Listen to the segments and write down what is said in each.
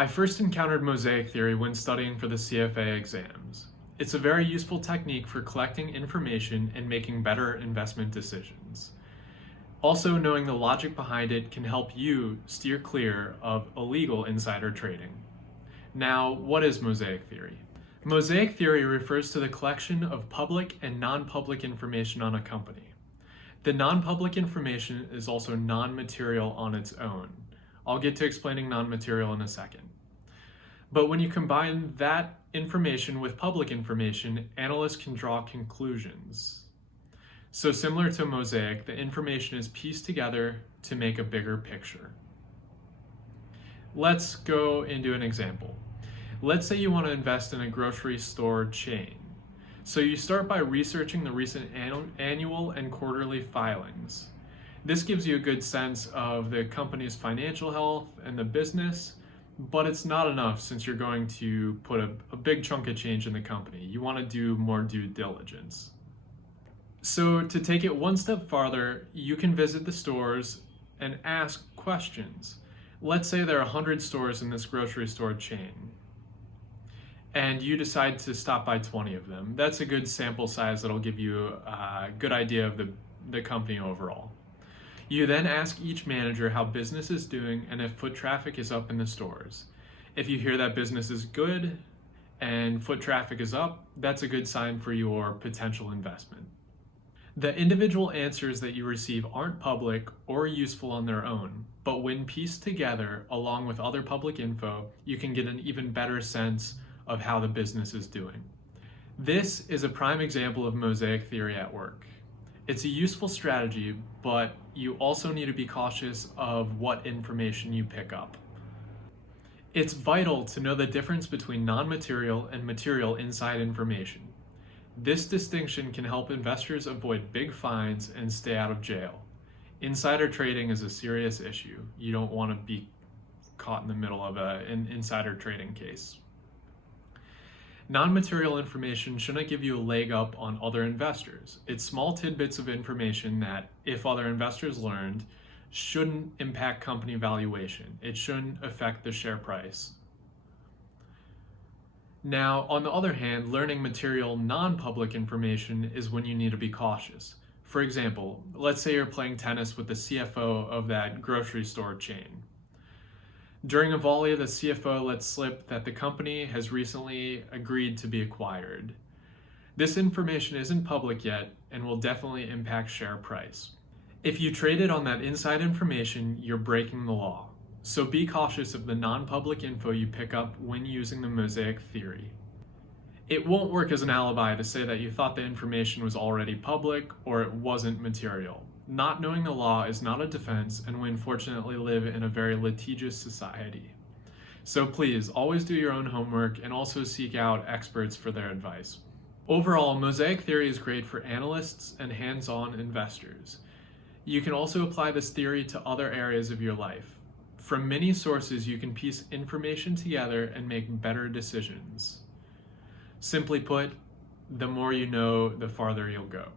I first encountered mosaic theory when studying for the CFA exams. It's a very useful technique for collecting information and making better investment decisions. Also, knowing the logic behind it can help you steer clear of illegal insider trading. Now, what is mosaic theory? Mosaic theory refers to the collection of public and non-public information on a company. The non-public information is also non-material on its own. I'll get to explaining non-material in a second. But when you combine that information with public information, analysts can draw conclusions. So similar to mosaic, the information is pieced together to make a bigger picture. Let's go into an example. Let's say you want to invest in a grocery store chain. So you start by researching the recent annual and quarterly filings. This gives you a good sense of the company's financial health and the business, but it's not enough since you're going to put a big chunk of change in the company. You want to do more due diligence. So to take it one step farther, you can visit the stores and ask questions. Let's say there are 100 stores in this grocery store chain, and you decide to stop by 20 of them. That's a good sample size that'll give you a good idea of the company overall. You then ask each manager how business is doing and if foot traffic is up in the stores. If you hear that business is good and foot traffic is up, that's a good sign for your potential investment. The individual answers that you receive aren't public or useful on their own, but when pieced together along with other public info, you can get an even better sense of how the business is doing. This is a prime example of mosaic theory at work. It's a useful strategy, but you also need to be cautious of what information you pick up. It's vital to know the difference between non-material and material inside information. This distinction can help investors avoid big fines and stay out of jail. Insider trading is a serious issue. You don't want to be caught in the middle of an insider trading case. Non-material information shouldn't give you a leg up on other investors. It's small tidbits of information that, if other investors learned, shouldn't impact company valuation. It shouldn't affect the share price. Now, on the other hand, learning material non-public information is when you need to be cautious. For example, let's say you're playing tennis with the CFO of that grocery store chain. During a volley, the CFO lets slip that the company has recently agreed to be acquired. This information isn't public yet and will definitely impact share price. If you traded on that inside information, you're breaking the law. So be cautious of the non-public info you pick up when using the mosaic theory. It won't work as an alibi to say that you thought the information was already public or it wasn't material. Not knowing the law is not a defense, and we unfortunately live in a very litigious society. So please, always do your own homework and also seek out experts for their advice. Overall, mosaic theory is great for analysts and hands-on investors. You can also apply this theory to other areas of your life. From many sources, you can piece information together and make better decisions. Simply put, the more you know, the farther you'll go.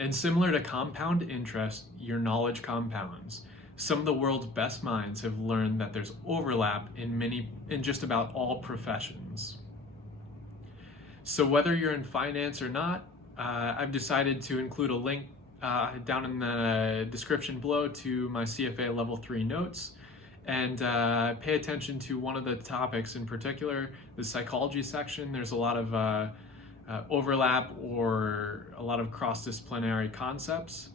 And similar to compound interest, your knowledge compounds. Some of the world's best minds have learned that there's overlap in just about all professions. So whether you're in finance or not, I've decided to include a link down in the description below to my CFA Level 3 notes, and pay attention to one of the topics in particular, the psychology section. There's a lot of overlap or a lot of cross-disciplinary concepts,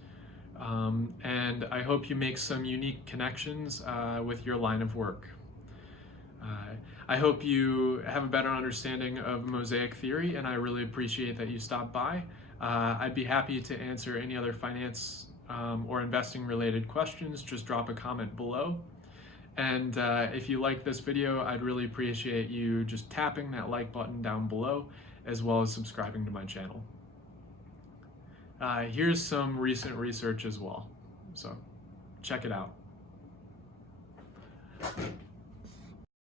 and I hope you make some unique connections with your line of work. I hope you have a better understanding of mosaic theory, and I really appreciate that you stopped by. I'd be happy to answer any other finance or investing related questions. Just drop a comment below. And if you like this video, I'd really appreciate you just tapping that like button down below, as well as subscribing to my channel. Here's some recent research as well, so check it out.